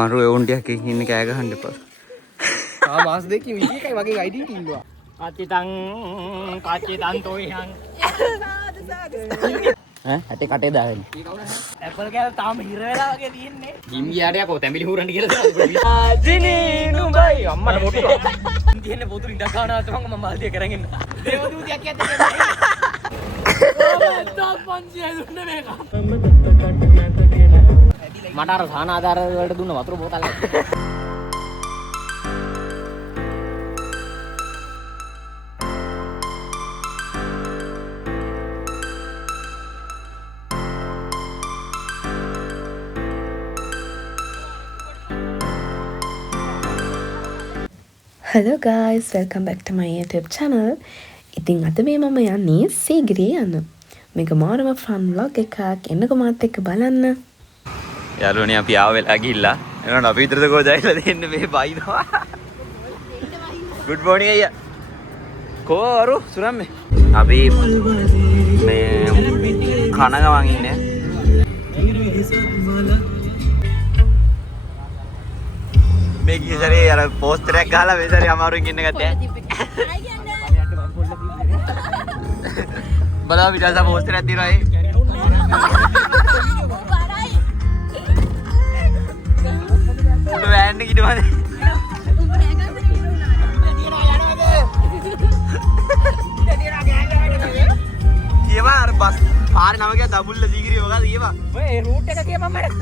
මාරු එවුන්ටියක් ඉන්න කෑ ගහන්න එපා. මාස දෙකකින් විදිහකයි වගේ අයිඩිය ඉන්නවා. කච්චිතන් තෝයිහන්. ඇටේ කටේ දාගෙන. ඇපල් කෑල්ල තාම හිර වෙලා වගේ තියෙන්නේ. ජිම් ගියාට යකෝ තැඹිලි හුරන්න කියලා ආජිනී නුඹයි අම්මට මොට්ටු. තියෙන්නේ පොතුරු ඉඩ ගන්නවා තමයි මම මාල්දිය කරගෙන ඉන්න. දේවදූතියක් ඇත්තේ. මට අර සාන ආධාර වලට දුන්න වතුර බෝතල් එක. Hello guys, welcome back to my YouTube channel. ඉතින් අද මේ මම යන්නේ සීගිරිය යන්න. මේක මාරම fun vlog එකක්. එන්නකො මාත් එක්ක බලන්න. යාළුවනේ අපි ආව වෙලා ගිහිල්ලා. එනකොට අපි විතරද කොහෙදයිලා දෙන්න මේ බයිනවා. Good morning අයියා. කොහොරු සුරම්මේ. අපි මේ කන ගමන් ඉන්නේ. මේ ගියසරේ අර පෝස්ටර් එකක් ගහලා මේ සැරේ අමාරුවෙන් ඉන්න ගත්තේ. බලන්න විතරක් පෝස්ටර් එකක් තියෙනවා ඒ. උඩ වෑන් එක ඉදවද? කියවා අර බස් පාරේ නම ගියා දඹුල්ල දීගිරිය මොකද කියවා? ඔය ඒ රූට් එක කියපන් මට.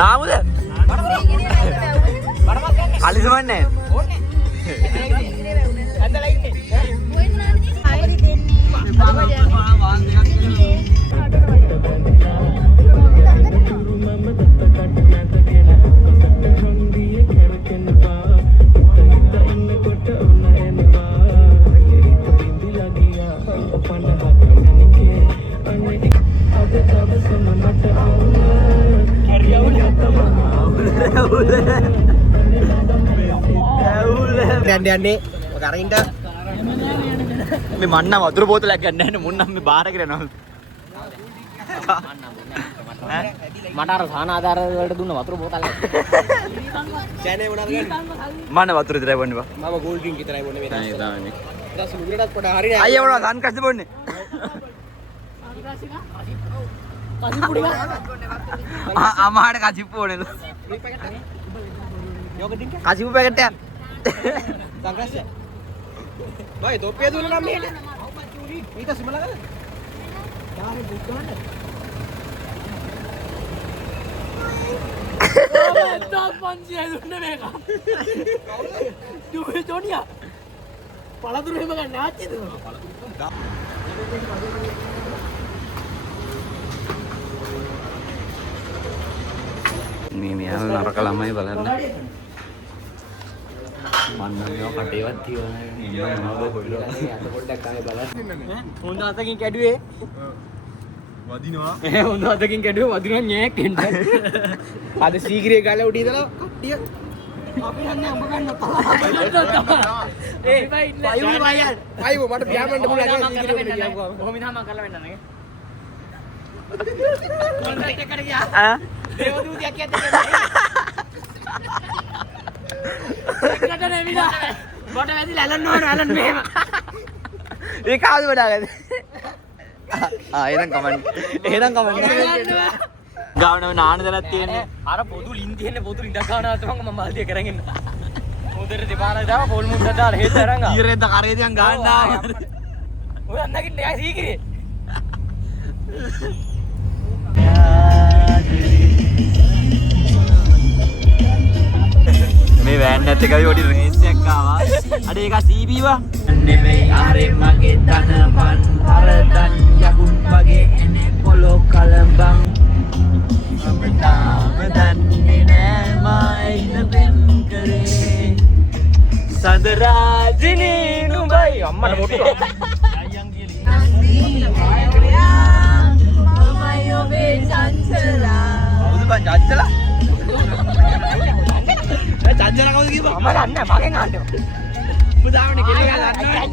නාමුද? කලිසමන්නේ. යන්නේ කරයින්ට මේ මන්න වතුර බෝතලයක් ගන්න නැහැ මුන්නම් මේ බාර කරනවා මට අර සාන ආධාර වලට දුන්න වතුර බෝතල් එක. චෑනේ මොනවද ගන්නේ? මන්න වතුර විතරයි බොන්නේ බා. මම ගෝල් ඩ්‍රින්ක් විතරයි බොන්නේ මේ. නෑ දාන්නේ. ඊට මුගරටත් පොඩ හරිනේ. අයියා මොනවද සන්කස්ද බොන්නේ? කසිපුඩි ගන්න. අමාහට කසිප්පු ඕනේද? යෝග ඩ්‍රින්ක් කසිප්පු පැකට් එකක්. සංග්‍රහය. බයි තොප්පිය දුන්න නම් මෙහෙට. ඊට සිමලා ගන්න. යාරේ බුක් ගන්න. ඔබ 1500 දුන්න මේක. දුවේ ජොනියා. පළතුරු එහෙම ගන්න ආච්චිද? මේ මෙයාව නරක ළමයි බලන්න. මන්නෝ කටේවත් තියවන්නේ මොනවද හොයලා අත පොඩ්ඩක් ආයේ බලන්න. හොඳ අතකින් කැඩුවේ. වදිනවා. හොඳ අතකින් කැඩුවේ වදිනවා ñෑක් එන්න. අද සීගිරිය ගාල උඩ ඉඳලා කට්ටිය අපි යන්නේ අඹ ගන්න තමයි. ඒ පයිවු බයල්. පයිවු මට පියාඹන්න පුළුවන් නේද සීගිරිය උඩ ගියාම. කොහොම ඉඳන් මම කරලා වෙන්න නේද? මොකක්ද එකට ගියා? ආ දේවදූතියක් ඇත්තේ. එකට නෙවිලා. බඩ වැදිලා ඇලන්න ඕන ඇලන්න මෙහෙම. ඒ කාද වඩාගද? එහෙනම් කමෙන්ට්. එහෙනම් කමෙන්ට්. ගාවනම නාන දලක් තියෙන්නේ. අර පොදු ලින් තියෙන්නේ පොදු ඉඩ ගන්නවා තමයි මම මාල්දිය කරගෙන ඉන්න. මොදෙර දෙපාරක් දාව පොල් මුද්ද දාලා හේත් අරන් ආවා. ඊරෙන්ද කරේ දියන් ගන්න ආවා. ඔය අන්නකින් ඩෑ සීගිරියේ. මේ වෑන් එකත් එකයි පොඩි රේස් එකක් ආවා. අර ඒක සීබීවා. නෙමෙයි ආරේ මගේ ධනපන් හරදන් යකුන් වගේ එනේ පොලෝ කලඹන් අපතාම දන්නේ නෑ මායින පෙම් කරේ සදරාජිනී නුඹයි අම්මට මොට්ටු. අයියන් කියලි. මමයි ඔබේ චංචලා. කවුද බං චංචලා? චංචලා කවුද කියපන්? මම දන්නේ නැහැ මගෙන් අහන්න. උඹ දාවනේ කෙලි ගහලා අන්නවා.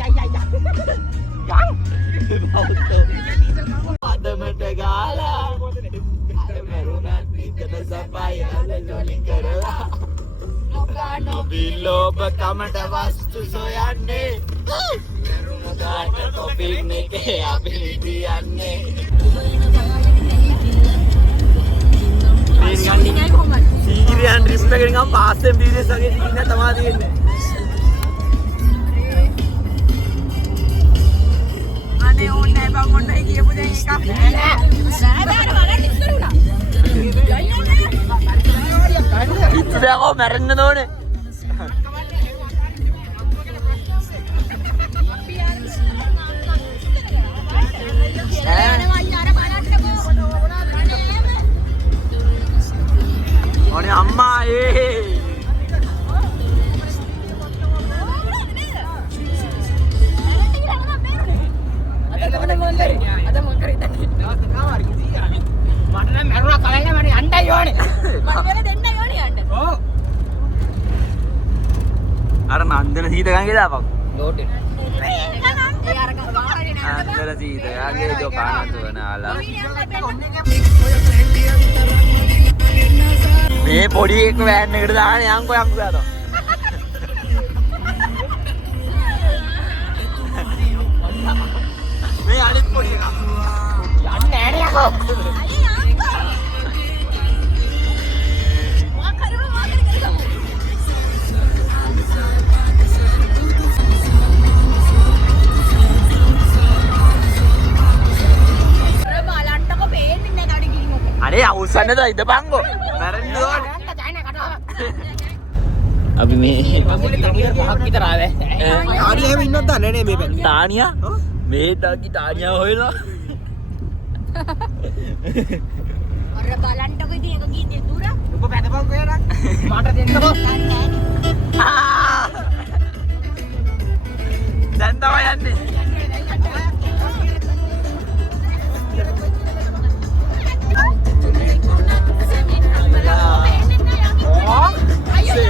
අදමට ගාලා මරුණත් විතර සපයි අලලොලි කරලා නොබිලෝභ කමට වස්තු සොයන්නේ මරුණදාට කොපින් එකේ අපි නිදියන්නේ සීගිරියන් රිස්ප් එකෙන් ගම පාස්සෙන් බීරස් වගේ සිකින්න තමා තියෙන්නේ අනේ ඕනේ බං මොන්නයි කියපු දැන් එකක් නෑ බෑර බලන්න ඉස්සර උනා ඉස්සරහෝ මැරෙන්න ඕනේ ඕනේ අම්මා අර නන්දන සීතකන්ගේ දාපන් නන්දන සීතකන්ගේ දුකානත් වනාලා මේ පොඩි එක වෑන් එකට දාන යන්කෝ යාතෝ මේ අනිත් පොඩි එක යන්නේ නෑනේ යකෝ අනේ අවුස්සන්න දා ඉඳපන්කෝ මැරෙන්න ඕනේ අපි මේ පහක් විතර ආවේ. ආඩි එහෙම ඉන්නවද දන්නේ නේ මේ පැත්තේ. තානියා මේ ඩාකි තානියා හොයනවා අර බලන්නකො ඉතින් එක ගීතේ දුර ඔබ පැදපන්කෝ එයාලා. මාට දෙන්නකෝ. දැන් තමයි යන්නේ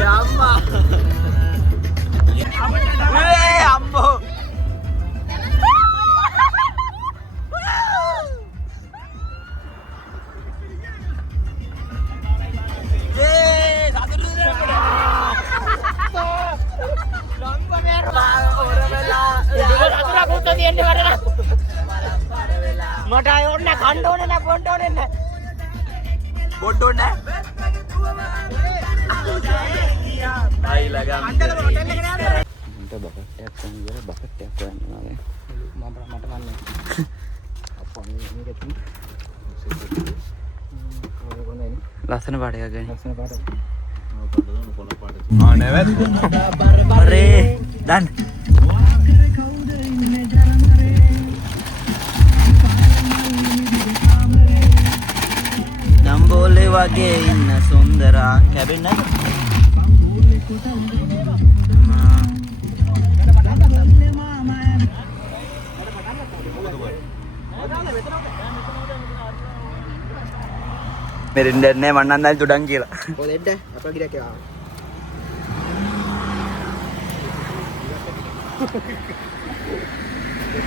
අම්මා අම්මෝ මට ආයෙ ඕන කන්න ඕනේ නැහැ බොන්න ඕනේ නැහැ බොන්න ඕනේ අයිලා ගම් මට බකට් එකක් ගන්න කියලා බකට් එකක් ගන්නවා නේ මට මන්නේ අපෝ මේක තියෙන්නේ ලස්සන පාටයක් ගන්න ලස්සන පාටක් ආ නැවැත් අරේ දන් දම්බෝලේ වගේ ඉන්න සුන්දරා කැබින් නැද මෙරින් දෙන්නේ මන්නන්දල් තුඩන් කියලා ඔය දෙන්න අපල ගිරක් එක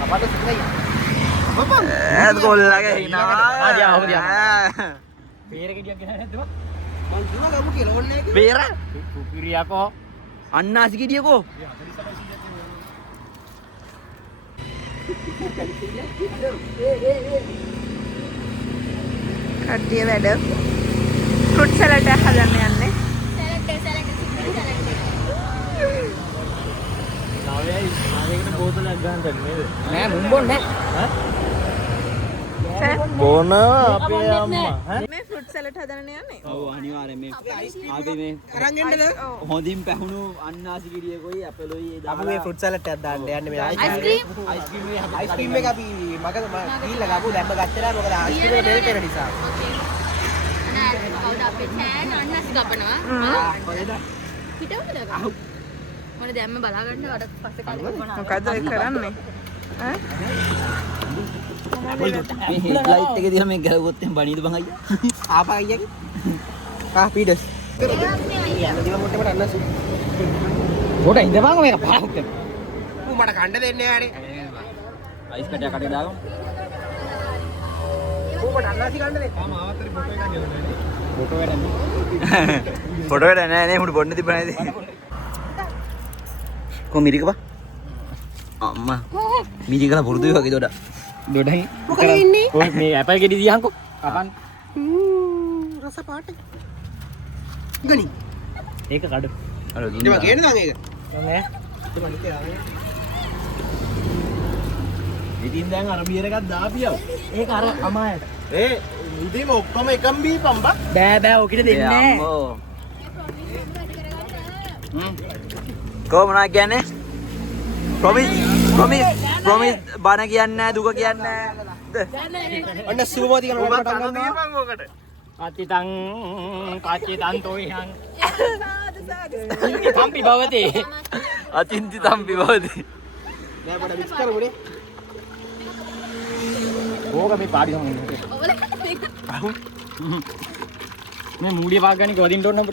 අපට සිතයි ඒත් කොල්ලගේ හිනවා ආදියා පේර ගෙඩියක් ගහන්න නැද්ද මං කිව්වා ගමු කියලා ඕනේ නැහැ බේර කුපිරියකෝ අන්නාසි ගෙඩියකෝ කට්ටිය වැඩ ෆෘට් සලාඩ් එක හදන්න යන්නේ ආවේකට බෝතලයක් ගන්න නේද නෑ මුන් බොන්නේ බොන අපේ අම්මා මේ ෆෘට් සලාඩ් හදන්න යන්නේ ඔව් අනිවාර්යෙන් මේ අපි මේ අරන් එන්නද හොඳින් පැහුණු අන්නාසි ගෙඩියකෝයි අපලොයි අපි මේ ෆෘට් සලාඩ් එකක් දාන්න යන්නේ මේ අයිස්ක්‍රීම් එක අපි මගද ගිහිල්ලා ගාපු දැම්ම ගත්තේ නෑ මොකද අයිස්ක්‍රීම් එක දෙල් කරන නිසා නෑ කවුද අපේ චෑන් අන්නස් ගබනවා කොහෙද හිටවද ගා මොන දැම්ම බලා ගන්න අර පස්සේ කලින් මොකද්ද ඔය කරන්නේ ඈ මේ හෙඩ්ලයිට් එක දිහා මේ ගලවුවොත් එහෙනම් බණීද බං අයියා ආපා අයියාගේ පීඩස් යන්න දිව මොට්ටේ මට අන්නසු කොට ඉඳපන් මේක පාහුත් ඌ මට කන්න දෙන්නේ නෑනේ අයිස් කඩයක් කඩේ දාගමු. ඌකට අල්ලාසි ගන්නනේ. ෆොටෝ වැඩ නෑ නේ මුඩ බොන්න තිබ්බ නේද? කො මිරික බා. අම්මා. මිරිකලා පුරුදු වගේ දොඩ. දොඩයි. මොකද ඉන්නේ? ඔය මේ ඇපල් ගෙඩි දියන්කෝ. කපන්. රස පාට. ගනි. ඒක කඩ. අර ඉතින් දුන්නා. ගේන්න දන් ඒක. නෑ. ඉතින් දැන් අර බියර් එකක් දාපියව. ඒක අර අමායට. ඒ ඉතින් ඔක්කොම එකම බීපම් බා. බෑ ඔකිට දෙන්නේ නෑ. කො මොනවා කියන්නේ? ප්‍රොමිස් බණ කියන්නේ නැහැ දුක කියන්නේ නැහැ. ඔන්න සුභමෝති කරන වැඩ පටන් ගන්නවා. අතිතං තෝයිහං. තම්පි භවතේ. අචින්ති තම්පි බවදී. නෑ බඩ මික්ස් කරමුනේ. ඕක මේ පාඩි ගමන්නේ. මේ මූඩිය පාග ගන්නේ කොදින්න ඕන නේද?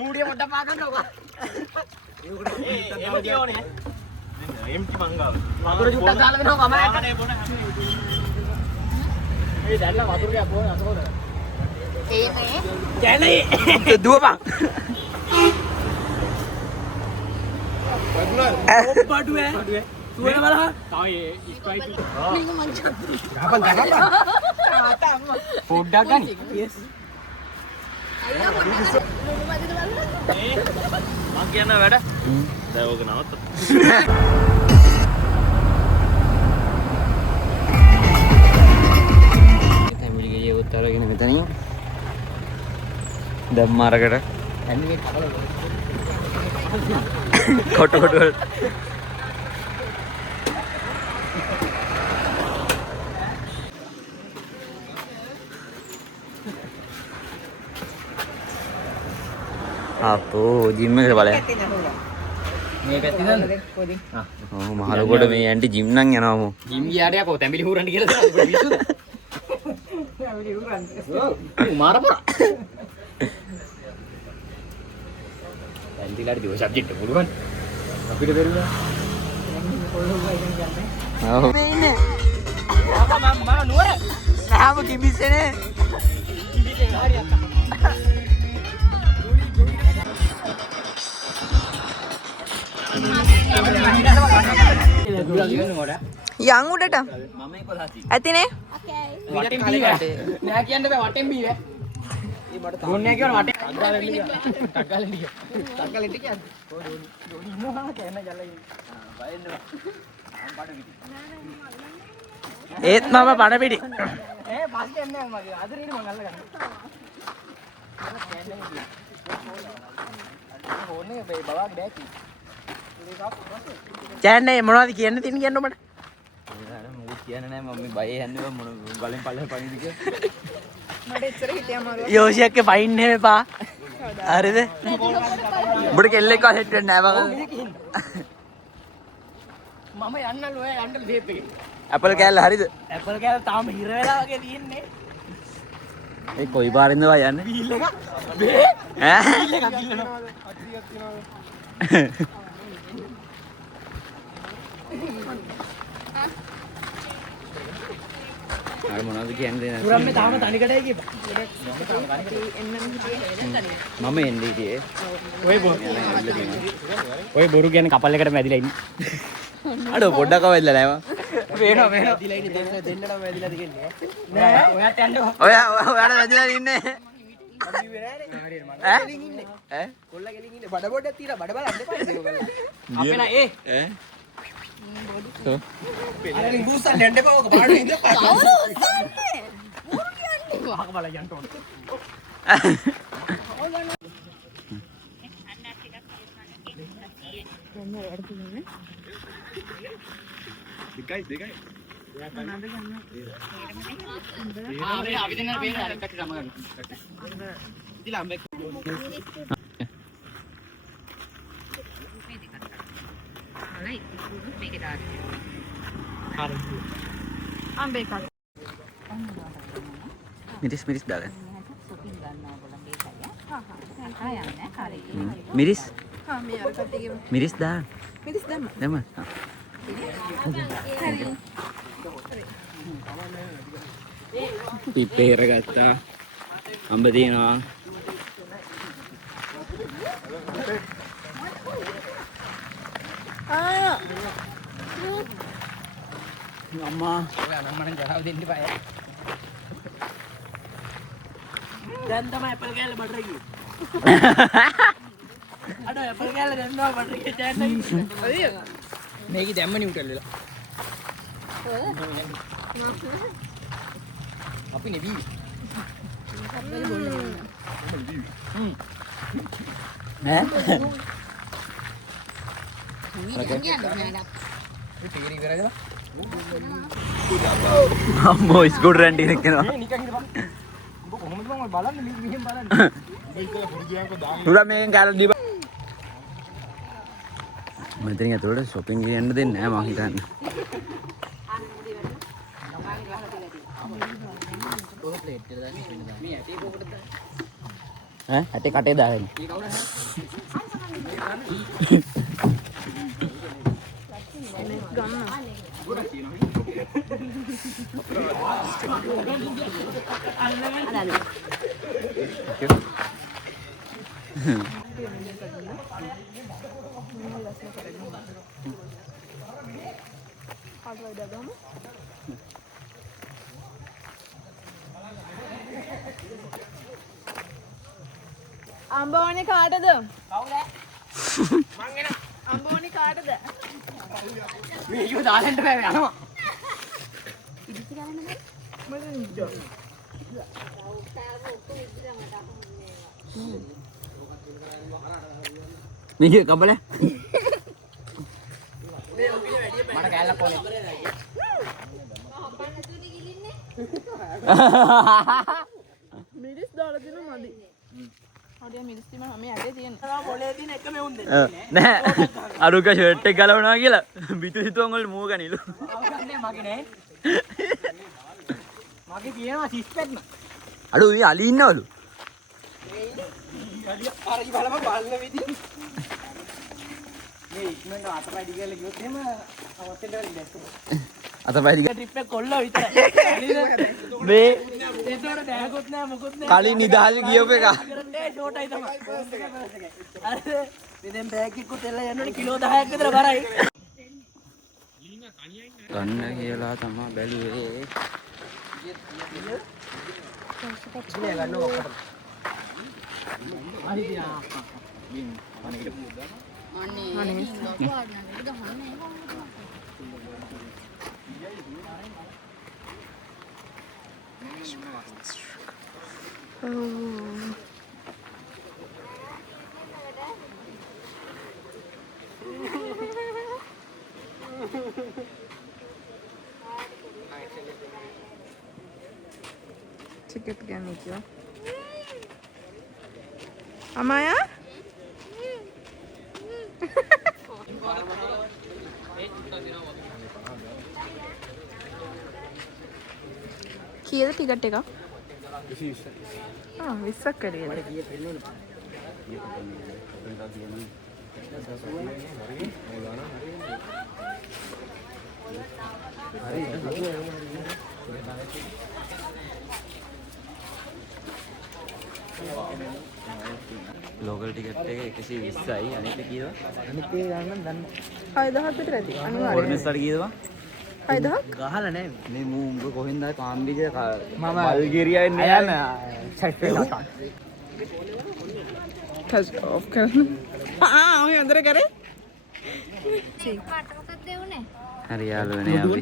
මූඩිය පොඩ්ඩක් පාග ගන්නකො. ඒක ඕනේ. එම්ටි මංගාව. වතුර චුට්ටක් දාලා දෙනවා කමරට. ඒ දැල්ලා වතුර ටිකක් බොන අතකොද. කැනේ දුවපන්. බඩුවේ. සුවන බලහ. තායි ස්ප්‍රයිට්. ගහපන්. පොඩ්ඩක් ගනි. මං කියන වැඩ. දැන් ඕක නවත්ත. ෆැමිලි ගේ උත්තරගෙන මෙතනින් දැම්මාරකට ඇන්නේ කපල. කොට අපෝ ජිම් එකට බලය. මේ පැත්තේ නේද? ඔව් මහලුකොට මේ ඇන්ටි ජිම් නම් යනවා මෝ. ජිම් ගියාට යකෝ තැඹිලි හුරන්න කියලා දෙනවා. ඔබ විසුද? තැඹිලි හුරන්න. ඔව් මාරපොර. ඇන්ටිලාට දිව සබ්ජෙක්ට් පුළුවන්. අපිට බැරිුණා. ඔව්. මේ ඉන්නේ. මම නුවර. නෑම කිමිසනේ. කිවිලේ හරියට. යන් උඩට ඇතිනේ වටෙන් බීවේ නෑ කියන්න බෑ වටෙන් බීවේ ඕන්නේ නෑ කියන වටෙන් ටග්ගාලෙන් ටික ටග්ගාලෙන් ටික ඩෝනි ඉන්නවා කෑම ජලයි ඒත් මම පණ පිටි. ඒ පස්සේ එන්නේ මගේ අදරින් මම අල්ලගන්න ඕනේ බේ බවාගේ බෑකි චෑන්නේ මොනවද කියන්න තියෙන කියන්න ඔබට? මොකද කියන්නේ නැහැ මම මේ බයේ යන්නේ මොන ගලෙන් පල්ලෙහා පනින්න කියලා. මට එච්චර හිටියා මාරුවා යෝෂියක්ගේ ෆයින් එහෙම එපා. හරිද? උඹට කෙල්ලෙක් වාසෙට් වෙන්නේ නැහැ බං. මම යන්නලු ඔය යන්නලු ෂේප් එකේ ඇපල් කෑල්ල හරිද? ඇපල් කෑල්ල තාම හිර වෙලා වගේ තියෙන්නේ ඒ කොයි පාරින්ද වා යන්නේ? බීල් එක බේ ඈ? බීල් එකක් ගිල්ලනවා අර මොනවද කියන්නේ නැති. පුරම් මේ තාම තනිකඩයි කියපන් මම එන්නේ ඉතියේ. ඔය බොරු කියන්නේ කපල් එකට මැදිලා ඉන්නේ අඩෝ පොඩ්ඩක් අවල්ලා නැහැ මම. වෙනවා මැදිලා ඉන්නේ දෙන්නට මැදිලා දිගන්නේ නෑ ඔයාට යන්නකෝ ඔයාට වැදිලා ඉන්නේ. ඈ? ඈ? කොල්ල ගෙලින් ඉන්නේ බඩ බොඩක් තියලා බඩ බලන්න එපා ඒක ඔයගොල්ලෝ අපේ නා ඒ ඈ? අර ඉඹුසන් යන්න එපා ඔක පාඩු ඉඳ අහක බල යන්න ඕන දෙකයි අපි දෙන්න පේන අර එකට ගම ගන්න ඉතින් අම්බෙක් මිරිස් දාගන්න. මිරිස් හා මේ අර කට්ටියගේ මිරිස් දාන්න. මිරිස් දැම්ම දැම්ම. ඉතින් පිප්පේ ගත්තා. අඹ තියෙනවා. අම්මා මම ගහව දෙන්න බෑ. දැන් තමයි ඇපල් කෑල්ල බටර් ගියේ. අඩ ඇපල් කෑල්ල දැන්නවා බටර් එකේ චෑන් එකේ. මේක දැම්ම නිව්ටල් වෙලා. අපි නෙවි. ඈ ටිකරි කරගෙන අම්මෝ ස්කූටර් රැන්ටි එකනවා. නිකන් ඉඳපන්. උඹ කොහොමද මම බලන්නේ මේක මෙහෙම බලන්නේ. තුලා මේකෙන් කාලා දීපන්. මෙතනින් ඇතුළට shopping යන්න දෙන්නේ නැහැ මම හිතන්නේ. ඈ ඇටේ කටේ දාගෙන. අම්බෝනි කාටද? කවුද? මං එනවා. අම්බෝනි කාටද? මේක දාන්න බෑ යනවා. මේක කබල මට කෑල්ලක් ඕනේ. මිරිස් දාලා දෙන මදි. හරිය මිරිස් තියම හැම ඇටේ තියෙන. මොලේ තියෙන එක මෙවුන් දෙන්න. නෑ අරුක ෂර්ට් එක ගලවනවා කියලා බිතු සිතුවම් වල මූ ගනිලු. අවුලන්නේ මගේ නෑ. මගේ තියෙනවා සිස් පැත්ම. අඩු ඊ අලි ඉන්නවලු. පාරයි බලම බලන විදිය. මේ ඉක්මනට අතපය දිගල ගියොත් එහෙම අවතෙන්ට වෙන්නේ දැක්කම. අතපය දිග ට්‍රිප් එක කොල්ල විතරයි. මේ ඒතකොට දැහකොත් නෑ මොකොත් නෑ. කලින් නිදහස් ගියපු එක. ඒ ෂෝටයි තමයි. අර මෙතෙන් බෑග් එකකුත් එල්ල යනවනේ කිලෝ 10ක් විතර බරයි. ගන්න කියලා තමයි බැලුවේ. ඉතින් ගන්න ඔක්කොට. හරි දිනා. ටිකට් ගන්න කිව්වා. අමායා කීයද ටිකට් එක? 20ක් කරේ. ලෝකල් ටිකට් එක 120යි අනිත් එක කීයද? අනිත් එක ගන්න දන්න. 6000ක් විතර ඇති. අනිවාර්යයෙන්. ඕර්නස්ට් කීයද? 6000ක්? ගහලා නෑ. මේ මූ උඹ කොහෙන්ද ආවේ පාම්බිජ මම බල්ගේරියා එන්නේ අයන සයිට් එක දාන්න. කස් ඔෆ් කරන්න. ඔය අnder කරේ? හරි යාළුවනේ අපි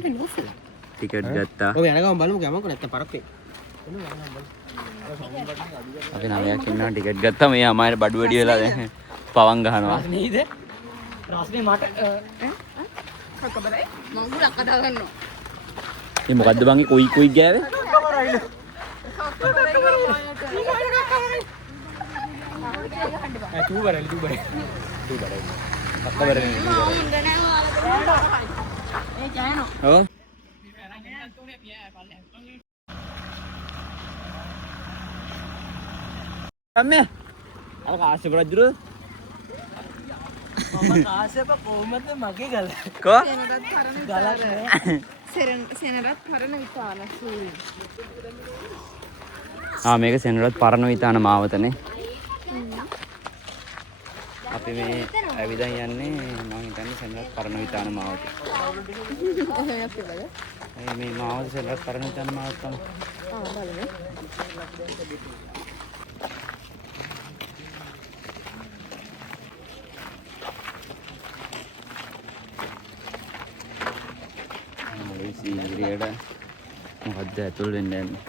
ටිකට් ගත්තා. ඔය යන ගමන් බලමු ගමන්කෝ නැත්තම් පරක් වේ. අපි 9ක් ඉන්නවා ටිකට් ගත්තා. මේ අමායට බඩු වැඩි වෙලා දැන් පවන් ගහනවා. නේද? රාස්නේ මට කකබරයි? මංගුලක් කතා කරනවා. මේ මොකද්ද බං ඒ කොයි කොයි ගෑවේ? තු බරලි. ඒ ජයනෝ. ඔව්. අම්මේ අර කාශ්‍යප රජුරු කාශ්‍යප කොහොමද මගේ ගල? කෝ සෙනරත් පරණ විතාර. සෙනරත් පරණ විතාර සූරිය. මේක සෙනරත් පරණ විතාන මාවතනේ. අපි මේ ඇවිදන් යන්නේ මම හිතන්නේ සෙනරත් පරණ විතාන මාවතේ. එහෙමත් තිබද? මේ මාවත සෙනරත් පරණ විතාන මාවත තමයි. බලන්න. සීගිරියට මොකද්ද ඇතුල් වෙන්න යන්නේ?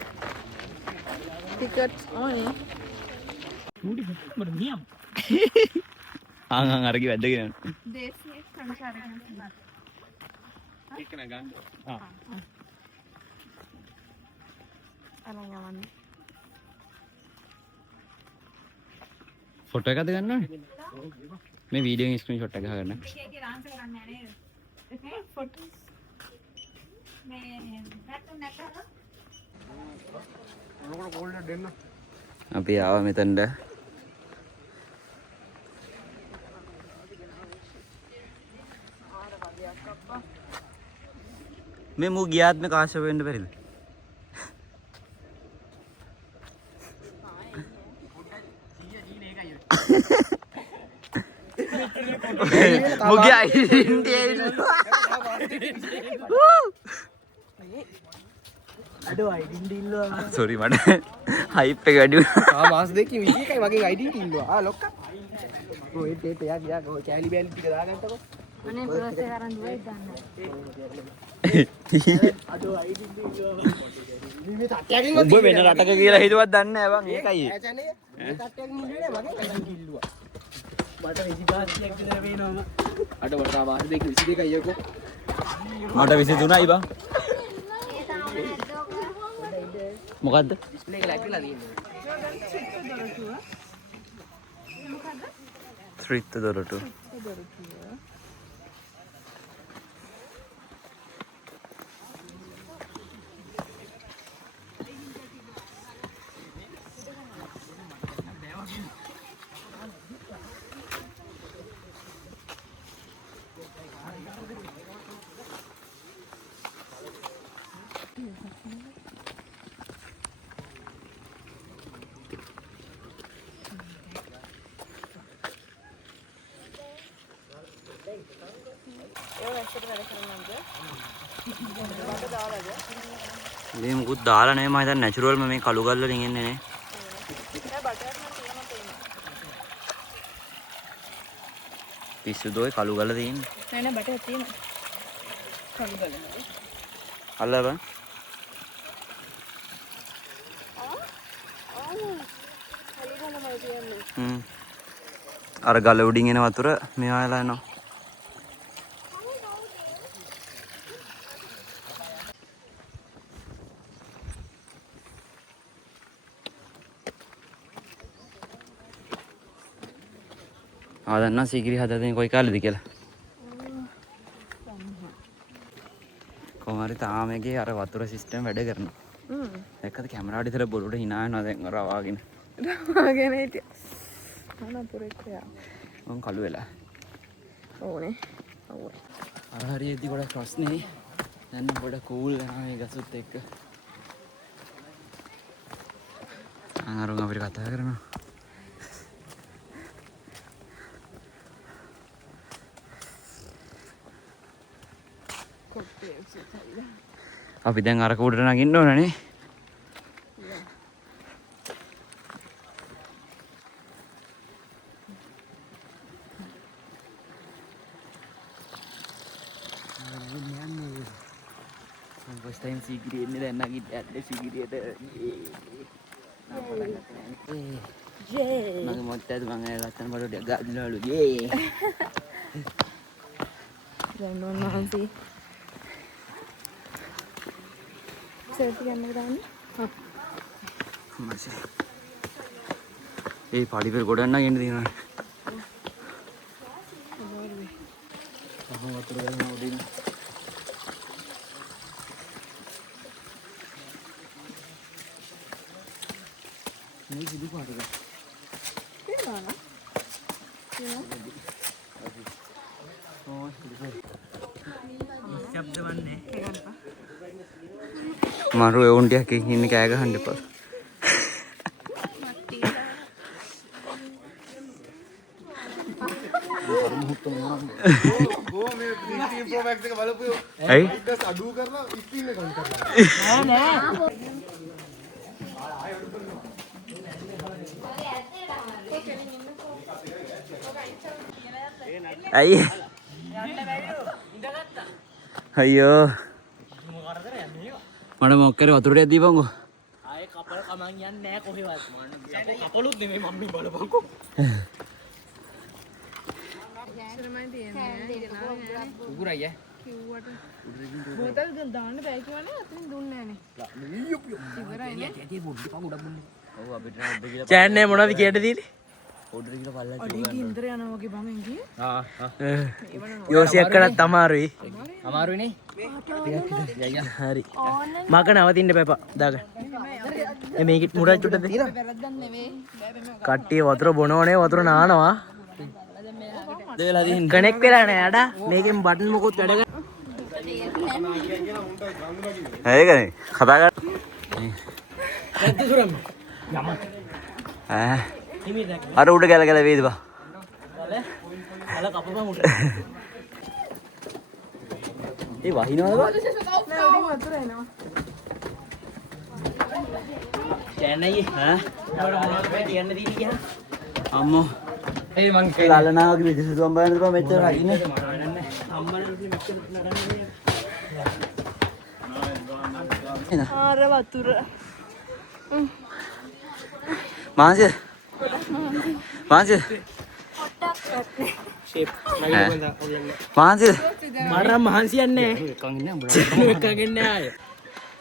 ටිකට් ඕනේ. අරකි වැද්දගෙන දේශීය සංචාරකයන්. ඒක න ගන්න. අරන් යවන්න. ෆොටෝ එකක්ද ගන්න ඕනේ? මේ වීඩියෝ එකේ ස්ක්‍රීන්ෂොට් එක ගන්න. ෆොටෝස් අපි ආව මෙතනට. මේ මු ගියාත් මේ කාශ්‍යප වෙන්න බැරිද? මුගේ අඩෝ අයිඩෙන්ටි ඉල්ලුවා. සෝරි මට හයිප් එක වැඩි වුණා. මාස දෙකකින් 21යි මගේ අයිඩෙන්ටි ඉල්ලුවා. ලොක්කා. ඔය ටේප් එක යා ඔය කැලි බැලි ටික දාගන්නකො. අනේ ප්‍රොසෙස් එක අරන් දුවයි දාන්න. අඩෝ අයිඩෙන්ටි ඉල්ලුවා. මේ තට්ටයකින් උඹ වෙන රටක කියලා හිතුවත් දන්නේ නැහැ බං ඒකයි. ඇචනේ මේ තට්ටයකින් ඉල්ලුවේ මගේ අයිඩෙන්ටි ඉල්ලුවා. මට 25ක් විතර වෙනවම. අඩෝ මට මාස දෙක 22යි යකෝ. මට 23යි බං. මොකද්ද? ඩිස්ප්ලේ එක ලැග්ගලා තියෙන්නේ. ත්‍රිත්ත දොරටු. මේ මුකුත් දාලා නැහැ මම හිතන්නේ නැචරල්ම මේ කළු ගල් වලින් එන්නේ නේ. පිස්සුද ඔය කළු ගල තියෙන්නේ. නෑ නෑ බටයක් තියෙනවා. කළු ගල. අල්ලා බං. අර ගල උඩින් එන වතුර මෙහා වෙලා යනවා. ආදන්න සීගිරි හදන්නේ කොයි කාලෙද කියලා. කොහොම හරි තාමගේ අර වතුර සිස්ටම් වැඩ කරනවා. දැක්කද කැමරාවට ඉතල බොරුට hina වෙනවා දැන් අර ආවාගෙන. රවාගෙන හිටියා. අනපුරෙක් යා. මම කළු වෙලා. ඕනේ. ඔව්. අර හරියදී ගොඩක් ප්‍රශ්නේ. දැන් ගොඩ කූල් වෙනවා මේ ගසුත් එක්ක. අඟරුන් අපිට කතා කරනවා. අපි දැන් අර කුඩට නගින්න ඕනනේ. first time සීගිරිය එන්නේ දැන් නගින්න යන්නේ සීගිරියට. මගේ මොත්තද මම ලස්සන බඩ ටික ගන්නවලු. දැන් ඔන්නාන්සි සෙල්ෆි ගන්න දාන්න. මචං. ඒ පාඩි පෙර ගොඩක් නගින්න තියෙනවා. අහම වතුර ගන්න උඩින්. මේ සිදු පාටද? තියනවා. මරු එවුන් ටිකක් ඉන්නේ කෑ ගහන්න එපා. ඇයි? ඇයි? අයියෝ මට මොකක් කරේ වතුර ටිකක් දීපන්කෝ. ආයේ කපල කමන් යන්නේ නැහැ කොහෙවත්. කපලුත් නෙමෙයි මම්මි බලපන්කෝ. උගුරයි ඈ. බෝතල් දාන්න බෑ කියවනේ අතින් දුන්නේ නැහනේ. ඉවරයිනේ. ඔව් අපිට චෑන්නේ මොනවද කියන්න තියෙන්නේ? අඩියක ඉන්දර යනවා වගේ බං එංගියේ. යෝසියක් කරත් අමාරුයි. අමාරුයිනේ. හරි. මක නවතින්න බෑපා. දාගන්න. මේකෙත් මුරා චුට්ටද? වැරද්දක් නෙවෙයි. කට්ටිය වතුර බොනවනේ වතුර නානවා. කනෙක්ට් වෙලා නෑ අඩ. මේකෙන් බටන් මොකොත් වැඩ ගන්න. ඒකනේ කතා කර. නැද්ද සුරම්? ඈ අර උඩ ගැල ගැල වේද බා. අල කපපන් උඩ. ඒ වහිනවද බා? නෑ උඩින් වතුර එනවා. චෑන්නයි ඈ. මොනවද කියන්න තියෙන්නේ කියලා? අම්මෝ ඒ මං ලලනාගේ විදිහට බලන්න බා මෙච්චර රකින්නේ. ආර වතුර. මාංශය මාංශය ෂේප් මාංශය මර මහන්සියන්නේ එකන් ඉන්නේ උඹලා එකන් ඉන්නේ ආයේ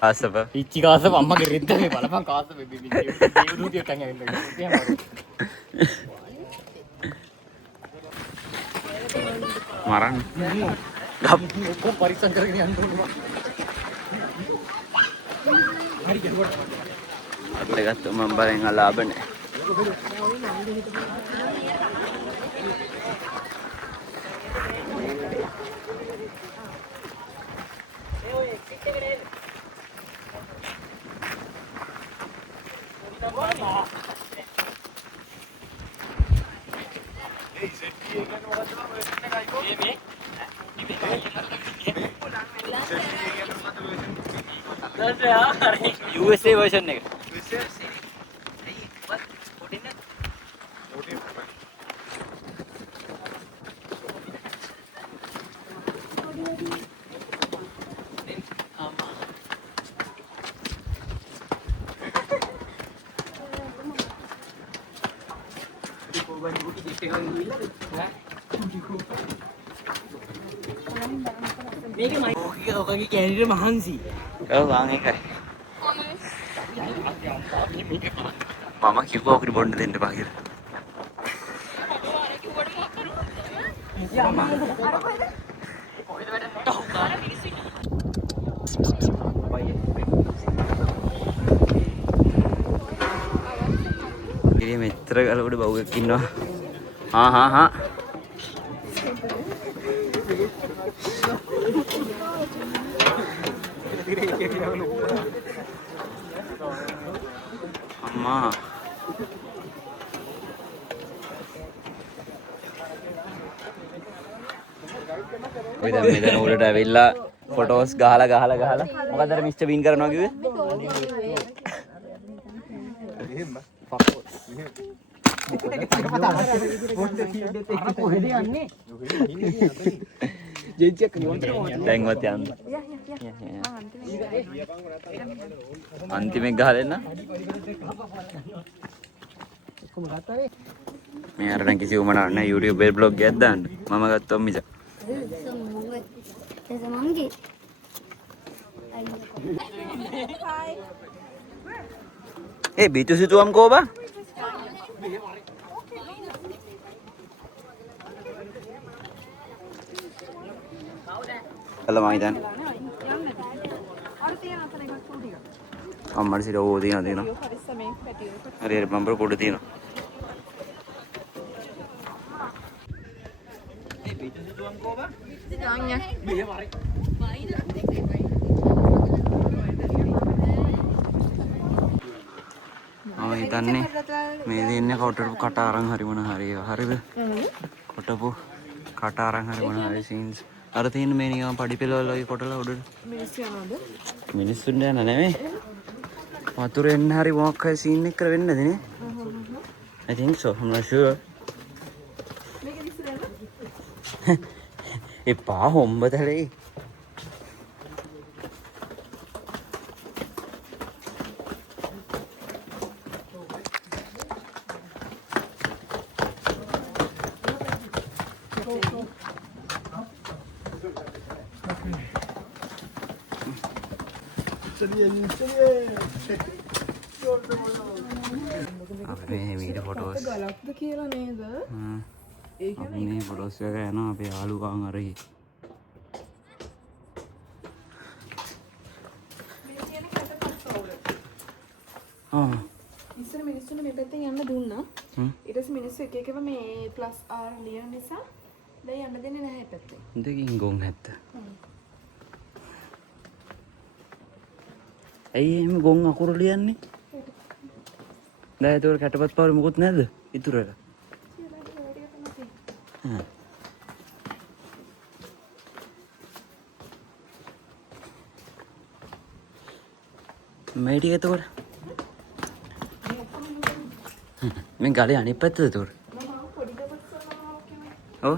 ආසප පිච්චි කාසප අම්මගේ රිද්ද මේ බලපන් කාසප දේවදූතිය එකන් ඇවිල්ලා මරන්න ඔක්කොම පරිස්සම් කරගෙන යන්න ඕනවා හරි කෙරුවට අත් ගත්ත මම බලෙන් අලාබනේ USA version එක. මේක මයි ඔකගේ කැරියට මහන්සි. ඔව් වාන් එකයි. මම කිව්වා ඔකට බොන්න දෙන්න බා කියලා. ඉතින් මෙතර ගලවඩ බවුවෙක් ඉන්නවා. හා අම්මා ඔය දැන් මෙතන උඩට ඇවිල්ලා ෆොටෝස් ගහලා මොකද අර මිස්ටර් බීන් කරනවා කිව්වේ දැන්වත් යන්න අන්තිමේ ගහලා එන්න මේ අර නම් කිසි උමනාවක් නැහැ YouTube එක බ්ලොග් එකක් දාන්න මම ගත්තොත් මිස ඒ බීතු සිතුවම් කෝබා Kalau mau ikan, ammar sih dah wodi nanti na. Hari bumper kudu di na. Jangan ya. හිතන්නේ මේ දෙන්නේ කොටපු කට අරන් හරි මොන හරි හරිද? කොටපු කට අරන් හරි මොන හරි සීන්ස්. අර තියෙන මේ නිකන් පඩි පෙළවල වගේ කොටලා උඩට. මිනිස්සු යනවද? මිනිස්සුන්ට යන නෙමෙයි. වතුර එන්න හරි මොකක් හරි සීන් එක කර වෙන්නද නේ? I think so. I'm not sure. එපා හොම්බතලේ. අපේ වීඩියෝ ෆොටෝස් ගලක්ද කියලා නේද? අපි මේ ෆොටෝස් එක යනවා අපේ යාළුවාන් අරගෙන. ඉස්සර මිනිස්සුන්ට මේ පැත්තෙන් යන්න දුන්නා. ඊට පස්සේ මිනිස්සු එක එකව මේ +R ලියන නිසා දැන් යන්න දෙන්නේ නැහැ පැත්තේ. දෙකින් ගොන් හැත්ත. ඇයි එහෙම ගොන් අකුරු ලියන්නේ? දැන් ඒක කැටපත් පාරු මොකුත් නැද්ද? ඉතුරු එක. මේ ටික එතකොට මේ ගලේ අනිත් පැත්තද එතකොට? ඔව්.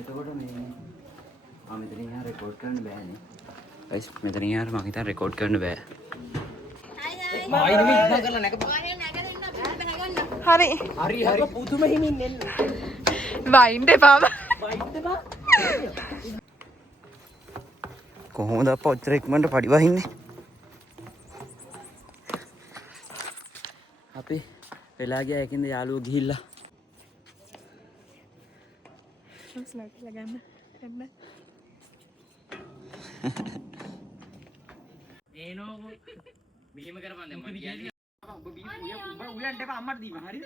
එතකොට මේ මෙතනින් යා රෙකෝඩ් කරන්න බෑනේ. ගයිස් මෙතනින් යා මම හිතා රෙකෝඩ් කරන්න බෑ. හරි. හරි. පුදුම හිමින් එන්න. වයින්ද එපා. කොහොමද අප්පා ඔච්චර ඉක්මනට පඩි වහින්නේ? අපි වෙලා ගියා ඒකින්ද යාළුවෝ ගිහිල්ලා. ස්නැප් ලගන්න. එන්න. ඒනෝ මෙහෙම කරපන් දැන් මම කියන්නේ ඔබ උයන්ට එපා අම්මට දීපන් හරිද?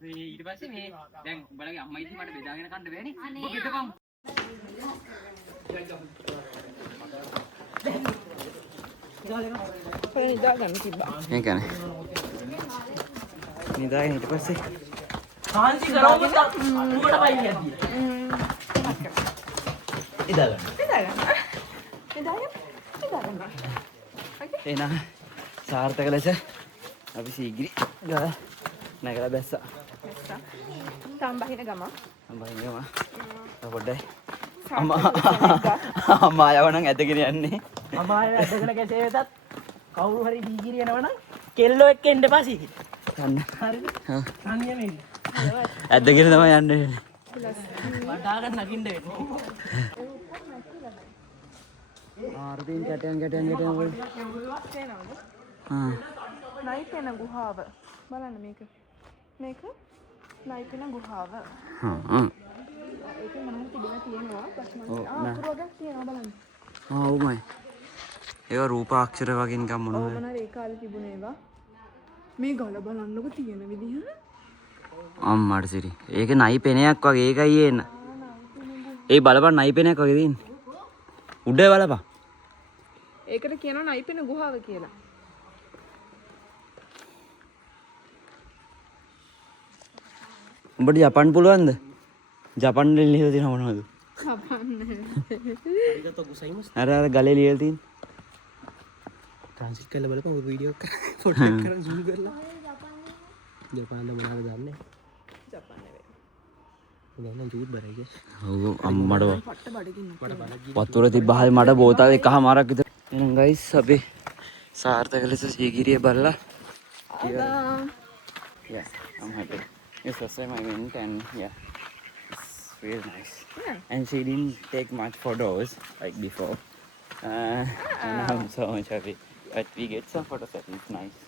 මේ ඊට පස්සේ මේ දැන් උඹලගේ අම්මා ඉතින් මට බෙදාගෙන කන්න බෑනේ. ඔබ බෙදපන්. නිදාගන්න තිබ්බා. මේ කියන්නේ. නිදාගෙන ඊට පස්සේ කාන්සි කරවන්න උඹට පයින් යද්දි. ඉදාගන්න. එනා සාර්ථක ලෙස අපි සීගිරි ගල නැගලා බැස්සා. තම්බහින ගම. අම්බයිනේම පොඩ්ඩයි අම්මා යවනම් ඇදගෙන යන්නේ. අමාය වැඩගෙන කැසේ වෙතත් කවුරු හරි දීගිරි යනවනම් කෙල්ලෝ එක්ක එන්න එපා සීගිරි. යන්න. හරිද? සංයම එන්න. ඇදගෙන තමයි යන්න වෙන්නේ. වඩාගෙන නගින්න වෙන්නේ. ආර්දීන් කැටයන් වල. නයිට් එන ගුහාව. බලන්න මේක. මේක නයිට් එන ගුහාව. ඒක මම තිබිලා තියෙනවා. අකුරු වර්ගයක් තියෙනවා බලන්න. ඔව්මයි. ඒවා රූපාක්ෂර වගේ නිකන් මොනවද? ඕවන ඒ කාලේ තිබුණ ඒවා. මේ ගල බලන්නකො තියෙන විදිහ. අම්මාට සිරි. ඒක නයි පෙනයක් වගේ ඒකයි එන්න. ඒ බලපන් නයි පෙනයක් වගේ තියෙන්නේ. උඩ බලපන්. ඒකට කියනවා නයිපෙන ගුහාව කියලා. උඹට ජපන් පුළුවන්ද? ජපන් වලින් ලියලා තියෙනව මොනවද? අර ගලේ ලියලා තියෙන. ට්‍රාන්ස්ලේට් කරලා බලපන් ඔය වීඩියෝ එක ෆොටෝ එක කරන් zoom කරලා. ජපානද මොනවද දන්නේ? ජපාන නෙවෙයි. උදේ නම් ජූත් බරයි. ඔව් අම්මඩ පට්ට බඩගින්න. වතුර තිබ්බහල් මට බෝතල් එකමාරක් විතර. එහෙනම් ගයිස් අපි සාර්ථක ලෙස සීගිරිය බලලා. Yeah, I'm happy. It's first time I went and yeah, it's really nice. Yeah. And she didn't take much photos like before. And I'm so much happy. But we get some photos that is nice.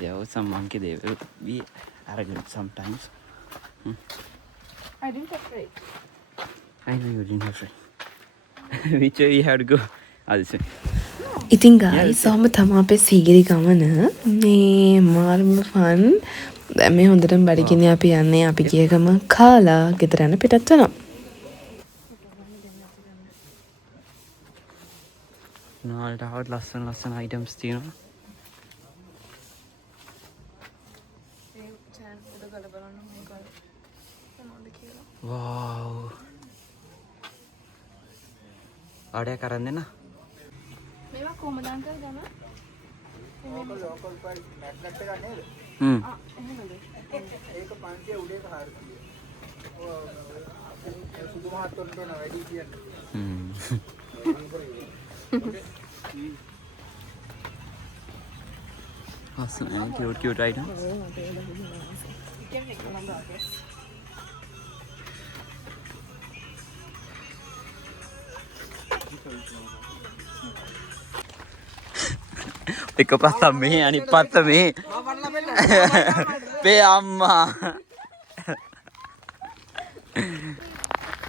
There was some monkey, they will be arrogant sometimes. I didn't have break. I know you didn't have friends. Which way we have to go? This way. ඉතින් ගායිස් ඔහම තමා අපේ සීගිරි ගමන මේ මාර්ම fun දැන් මේ හොඳටම බඩගින්න අපි යන්නේ අපි ගිය ගම කාලා ගෙදර යන පිටත් වෙනවා. නාලට ආවත් ලස්සන අයිටම්ස් තියෙනවා. ඒ චෑන් උඩ ගල බලන්න මොකද මොනවද කියලා. වාව්. ආඩයක් අරන් දෙන්න. මේවා කොහමද අංකල් ගම? ලෝකල් ප්‍රයිස් මැග්නට් එක නේද? හ්ම්. එහෙමද? ඒක 500 උඩේක 400. සුදු මහත්තයන්ට වෙන වැඩි කියන්නේ. හ්ම්. awesome and cute items. එක පස්සක් මෙහි අනිත් පත්ත මෙහි. පේ අම්මා.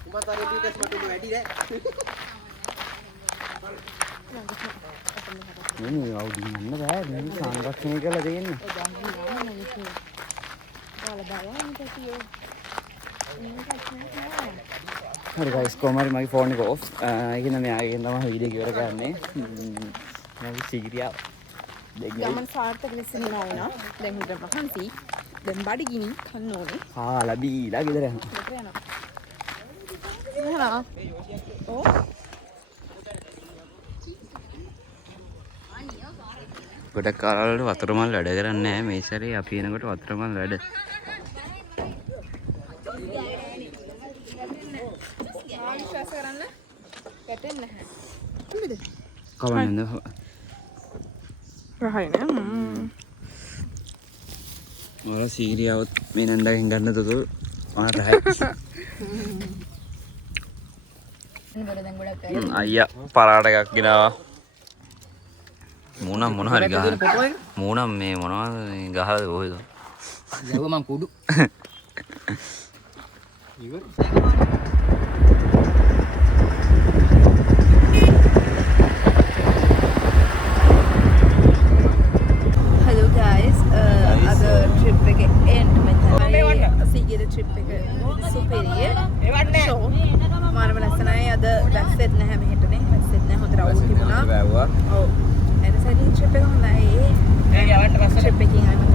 උඹට අර ඩීටස් මට වැඩි නෑ. මේ අවුඩි යන්න බෑ මේ සංරක්ෂණය කරලා තියෙන්නේ. හරි ගයිස් කොහමද මගේ ෆෝන් එක ඔෆ්. ඒකින මෙයාගෙන් තමයි වීඩියෝ ඉවර කරන්නේ. මම සිගිරියා ගමන් සාර්ථක ලෙස නිමා වුණා. දැන් හිතන්න මහන්සි. දැන් බඩගිනි කන්න ඕනේ. කාලා බීලා ගෙදර යනවා. ගෙදර යනවා. යනවා. ඕ ගොඩක් කාලවලට වතුර මල් වැඩ කරන්නේ නැහැ. මේ සැරේ අපි එනකොට වතුර මල් වැඩ. විශ්වාස කරන්න වැටෙන්නේ නැහැ. කවන්නද? රහයි නෑ. ඔයාලා සීරියාවත් මේ නන්දගෙන් ගන්න තොතු මම රහයි. අයියා පරාට එකක් ගෙනාවා. මූණම් මොන හරි ගහ. මූණම් මේ මොනවද ගහද කොහෙද? යව මං කුඩු. Hello guys, ada trip එක end මෙතන. සීගිර trip එක superior. So, මාරම ලස්සනයි. අද වැස්සෙත් නැහැ මෙහෙටනේ. වැස්සෙත් නැහැ. හොඳ රවුල් තිබුණා. වැව්වා. ඔව්. එතසදී trip එක හොඳයි. ඒ යවන්න පස්සේ trip එකකින් ආවම